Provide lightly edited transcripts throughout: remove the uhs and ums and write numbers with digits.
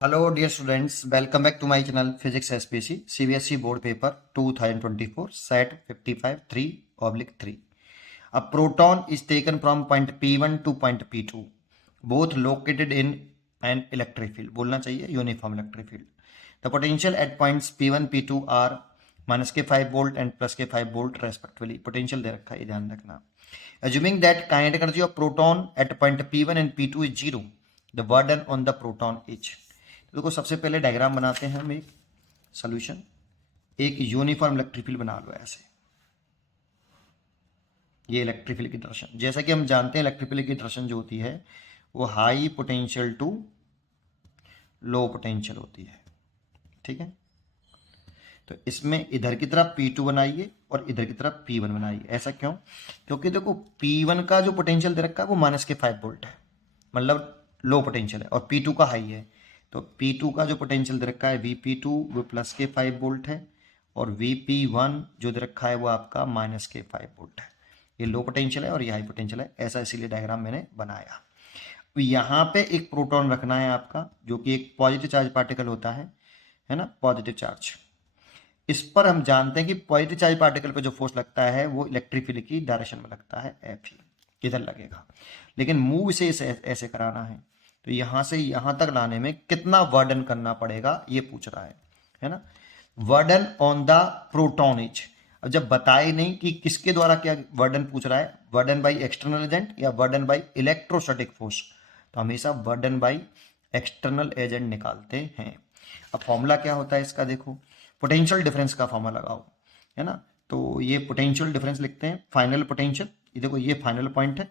Hello dear students, welcome back to my channel Physics SPC CBSE Board Paper 2024 Set 55 3/3. A proton is taken from point P1 to point P2, both located in an electric field. बोलना चाहिए uniform electric field. The potential at points P1 P2 are minus के 5 volt and plus के 5 volt respectively. Potential दे रखा है, ध्यान रखना. Assuming that kinetic energy of proton at point P1 and P2 is 0, the burden on the proton is. देखो सबसे पहले diagram बनाते हैं हम, एक सॉल्यूशन, एक यूनिफॉर्म इलेक्ट्रिक फील्ड बना लो ऐसे. ये इलेक्ट्रिक फील्ड की डायरेक्शन, जैसा कि हम जानते हैं इलेक्ट्रिक फील्ड की डायरेक्शन जो होती है वो high potential to low potential होती है. ठीक है, तो इसमें इधर की तरफ P2 बनाइए और इधर की तरफ P1 बनाइए. ऐसा क्यों? क्योंकि देखो P1 का जो पोटेंशियल दे रखा है वो माइनस के 5 वोल्ट है, मतलब लो पोटेंशियल है, और P2 का हाई है. तो P2 का जो पोटेंशियल दे रखा है Vp2 वो प्लस के 5 वोल्ट है, और Vp1 जो दे रखा है वो आपका माइनस के 5 वोल्ट है. ये लो पोटेंशियल है और ये हाई पोटेंशियल है, ऐसा इसीलिए डायग्राम मैंने बनाया. यहाँ पे एक प्रोटॉन रखना है आपका, जो कि एक पॉजिटिव चार्ज पार्टिकल होता है ना, पॉजिटिव चार्ज. इस पर हम जानते हैं कि पॉजिटिव चार्ज पार्टिकल पे जो फोर्स लगता है वो इलेक्ट्रिक फील्ड की डायरेक्शन में लगता है, F, इधर लगेगा. लेकिन मूव से इसे ऐसे कराना है, तो यहां से यहां तक लाने में कितना वर्डन करना पड़ेगा ये पूछ रहा है ना. वर्डन ऑन द प्रोटॉन इज. अब जब बताए नहीं कि किसके द्वारा क्या वर्डन पूछ रहा है, वर्डन बाई एक्सटर्नल एजेंट या वर्डन बाई इलेक्ट्रोस्टैटिक फोर्स, तो हमेशा वर्डन बाई एक्सटर्नल एजेंट निकालते हैं. अब फॉर्मूला क्या होता है इसका, देखो पोटेंशियल डिफरेंस का फॉर्मूला लगाओ, है ना. तो ये पोटेंशियल डिफरेंस लिखते हैं, फाइनल पोटेंशियल. ये देखो ये फाइनल पॉइंट है,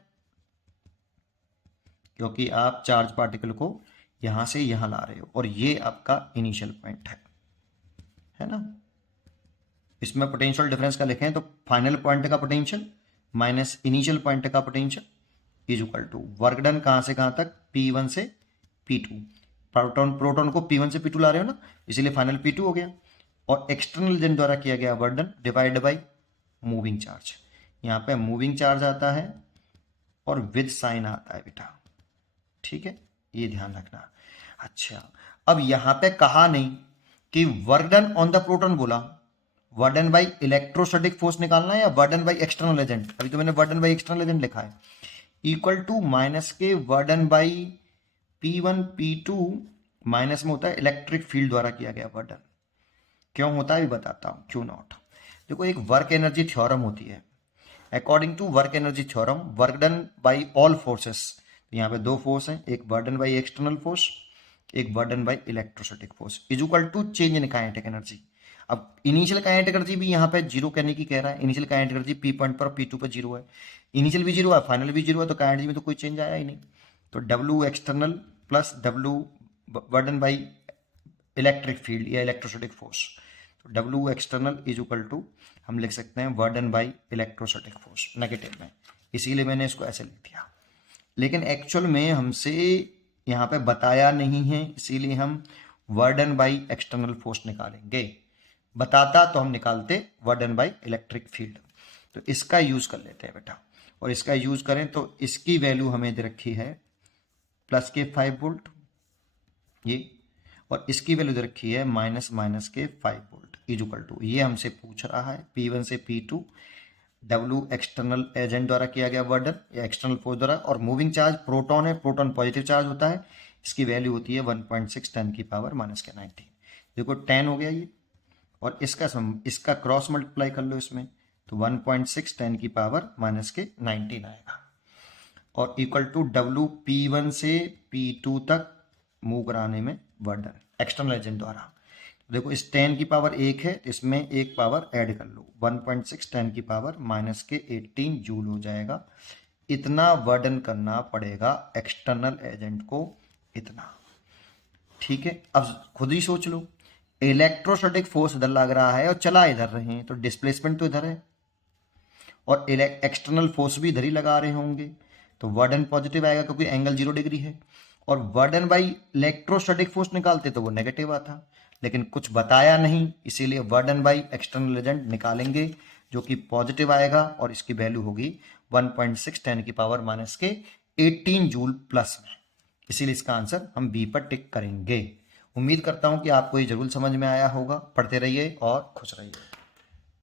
क्योंकि आप चार्ज पार्टिकल को यहां से यहां ला रहे हो, और ये आपका इनिशियल पॉइंट है ना. इसमें पोटेंशियल डिफरेंस का लिखें तो फाइनल पॉइंट का पोटेंशियल माइनस इनिशियल पॉइंट का potential is equal to work done कहां से कहां तक, P1 से P2. प्रोटॉन को P1 से P2 ला रहे हो ना, इसीलिए फाइनल P2 हो गया. और एक्सटर्नल एजेंट द्वारा किया गया work done divide by moving charge. यहाँ पे मूविंग चार्ज आता है और विद साइन आता है बेटा. ठीक है, ये ध्यान रखना. अच्छा, अब यहां पे कहा नहीं कि work done on the proton बोला, work done by electrostatic force निकालना है या work done by external agent. अभी तो मैंने work done by external agent लिखा है, इक्वल टू माइनस के work done by P1 P2 minus में होता है इलेक्ट्रिक फील्ड द्वारा किया गया वर्क डन. क्यों होता है भी बताता हूं, क्यों नॉट. देखो एक वर्क एनर्जी थ्योरम होती है. According to work energy theorem, work done by all forces, यहाँ पे दो फोर्स हैं, एक बर्डन बाई एक्सटर्नल फोर्स, एक burden by electrostatic force, is equal to change in kinetic energy. अब इनिशियल काइनेटिक एनर्जी भी यहाँ पे जीरो करने की कह रहा है. Initial kinetic energy P point पर P2 पर जीरो है, इनिशियल भी जीरो है, फाइनल भी जीरो है, तो काइनेटिक में तो कोई चेंज आया ही नहीं. तो W external plus W burden by electric field या इलेक्ट्रोस्टैटिक फोर्स, तो W external is equal to हम लिख सकते हैं burden by electrostatic force negative में, इसीलिए मैंने इसको ऐसे लिख दिया. लेकिन एक्चुअल में हमसे यहाँ पे बताया नहीं है, इसीलिए हम वर्डन बाई एक्सटर्नल फोर्स निकालेंगे. बताता तो हम निकालते वर्डन बाई इलेक्ट्रिक फील्ड. तो इसका यूज कर लेते हैं बेटा, और इसका यूज करें तो इसकी वैल्यू हमें दे रखी है प्लस के 5 वोल्ट ये, और इसकी वैल्यू दे रखी है माइनस के 5 वोल्ट इज इक्वल टू, ये हमसे पूछ रहा है P1 से P2 W एक्सटर्नल एजेंट द्वारा किया गया वर्डन या एक्सटर्नल फोर्स द्वारा, और मूविंग चार्ज प्रोटॉन है, प्रोटॉन पॉजिटिव चार्ज होता है, इसकी वैल्यू होती है 1.6 10 की पावर माइनस के 19. देखो 10 हो गया ये, और इसका क्रॉस मल्टीप्लाई कर लो इसमें, तो 1.6 10 की पावर माइनस के 19 आएगा, और इक्वल टू W P1 से P2 तक मूव कराने में वर्डन एक्सटर्नल एजेंट द्वारा. देखो इस 10 की पावर 1 है, इसमें एक पावर ऐड कर लो, 1.6 10 की पावर माइनस के 18 जूल हो जाएगा. इतना वर्डन करना पड़ेगा एक्सटर्नल एजेंट को, इतना. ठीक है, अब खुद ही सोच लो, इलेक्ट्रोस्टैटिक फोर्स इधर लग रहा है और चला इधर रहे हैं, तो डिस्प्लेसमेंट तो इधर है, और एक्सटर्नल फोर्स भी इधर ही लगा रहे होंगे, तो वर्डन पॉजिटिव आएगा क्योंकि एंगल 0 डिग्री है. और वर्डन बाई इलेक्ट्रोस्टैटिक फोर्स निकालते तो वो नेगेटिव आता, लेकिन कुछ बताया नहीं, इसीलिए वर्डन बाई एक्सटर्नल एजेंट निकालेंगे जो कि पॉजिटिव आएगा, और इसकी वैल्यू होगी 1.6 10 की पावर माइनस के 18 जूल प्लस में, इसीलिए इसका आंसर हम बी पर टिक करेंगे. उम्मीद करता हूँ कि आपको ये जरूर समझ में आया होगा। पढ़ते रहिए और खुश रहिए।